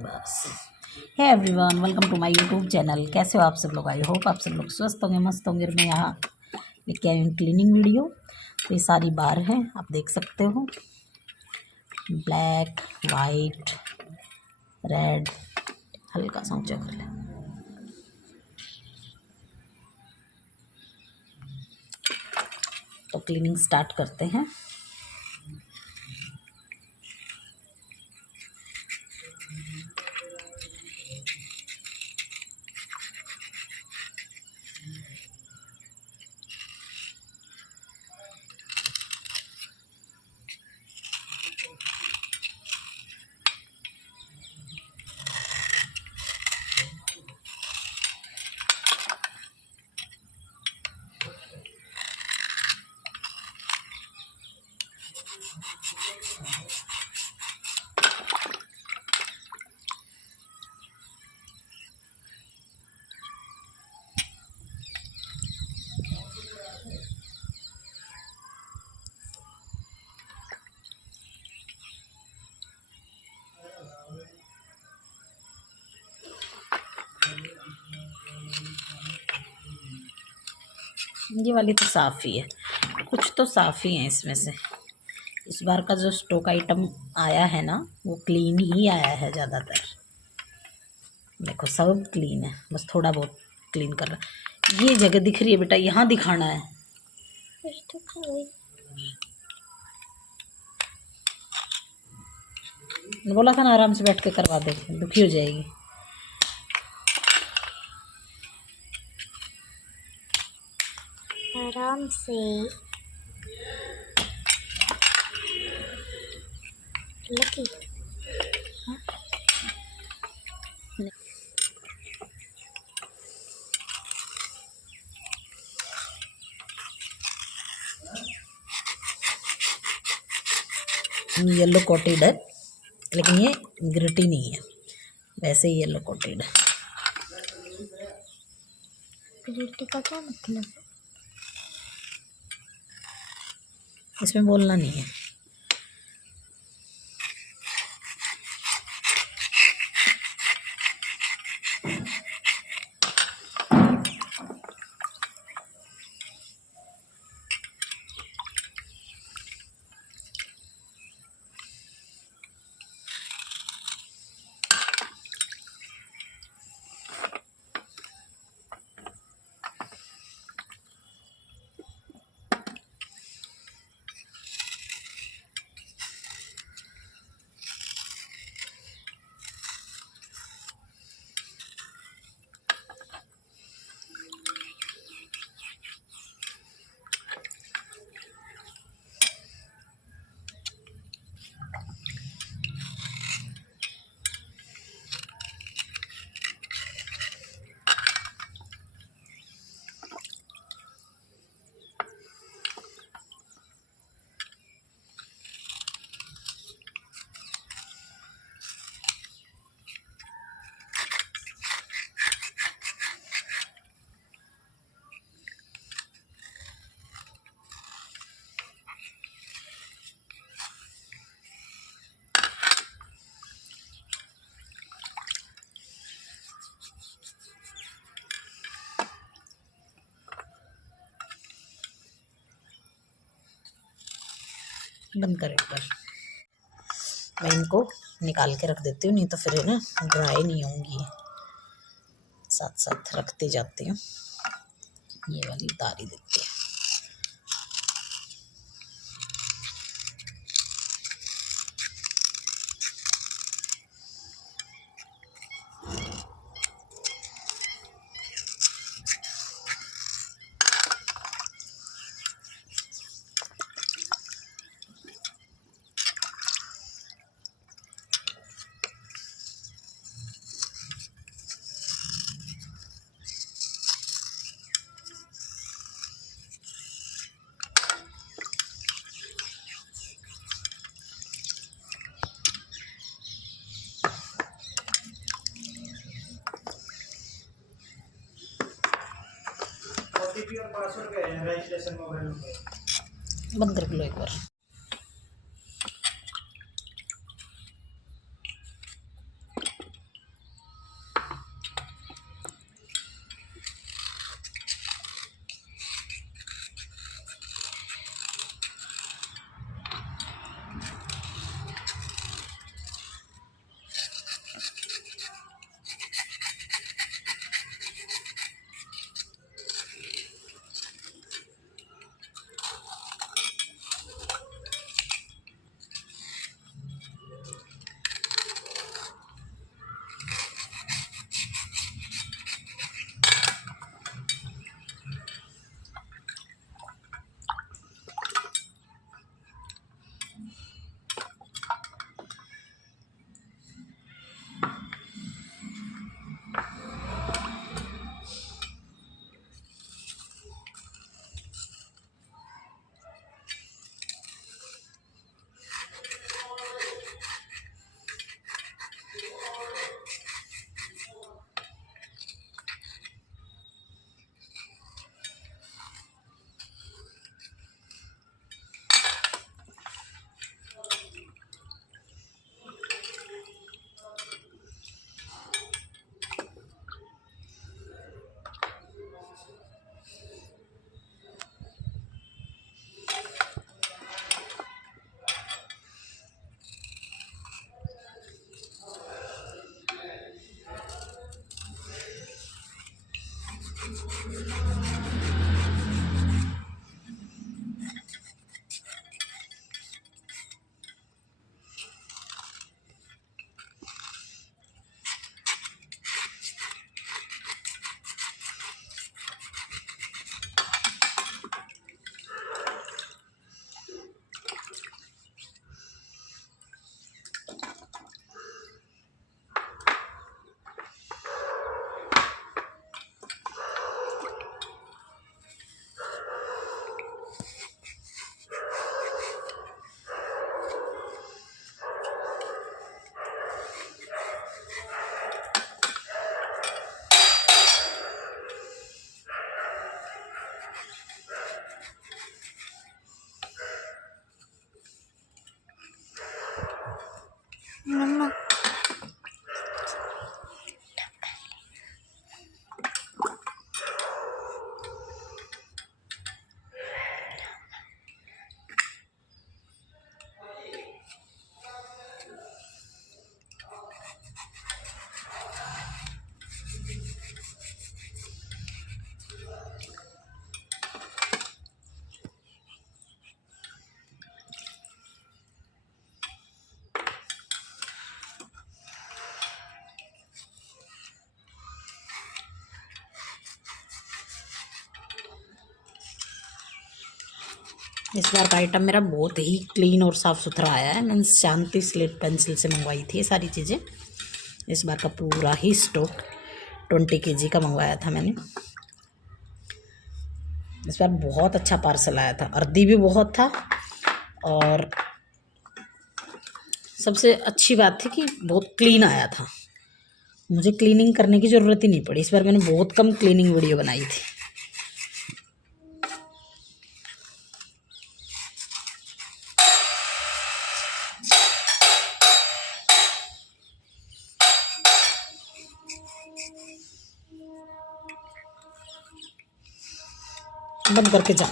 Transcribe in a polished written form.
बस। Hey everyone, welcome to my YouTube channel. कैसे हो आप सब लोग? आई होप आप सब लोग स्वस्थ होंगे, मस्त होंगे। मैं यहाँ लेके आई हूँ क्लीनिंग वीडियो। तो ये सारी बार हैं, आप देख सकते हो, ब्लैक, वाइट, रेड। हल्का सा ऊंचा कर ले। तो क्लीनिंग स्टार्ट करते हैं। ये वाली तो साफ़ ही है, कुछ तो साफ़ ही है इसमें से। इस बार का जो स्टॉक आइटम आया है ना, वो क्लीन ही आया है ज़्यादातर। देखो सब क्लीन है, बस थोड़ा बहुत क्लीन कर रहा है। ये जगह दिख रही है बेटा, यहाँ दिखाना है। बोला था ना आराम से बैठ के करवा दे, दुखी हो जाएगी। आराम से लकी। येलो कोटेड है, लेकिन ये ग्रिटी नहीं है, वैसे ही येलो कोटेड है। ग्रिटी का क्या मतलब? इसमें बोलना नहीं है। बंद कर एक बार। मैं इनको निकाल के रख देती हूँ, नहीं तो फिर ना ड्राई नहीं होंगी। साथ साथ रखते जाती हूँ। ये वाली उतार ही देती है। बंद कर लो एक बार। इस बार का आइटम मेरा बहुत ही क्लीन और साफ़ सुथरा आया है। मैंने शांति स्लेट पेंसिल से मंगवाई थी ये सारी चीज़ें। इस बार का पूरा ही स्टॉक 20 kg का मंगवाया था मैंने। इस बार बहुत अच्छा पार्सल आया था, अर्दी भी बहुत था और सबसे अच्छी बात थी कि बहुत क्लीन आया था। मुझे क्लीनिंग करने की ज़रूरत ही नहीं पड़ी। इस बार मैंने बहुत कम क्लीनिंग वीडियो बनाई थी। बंद करके जा।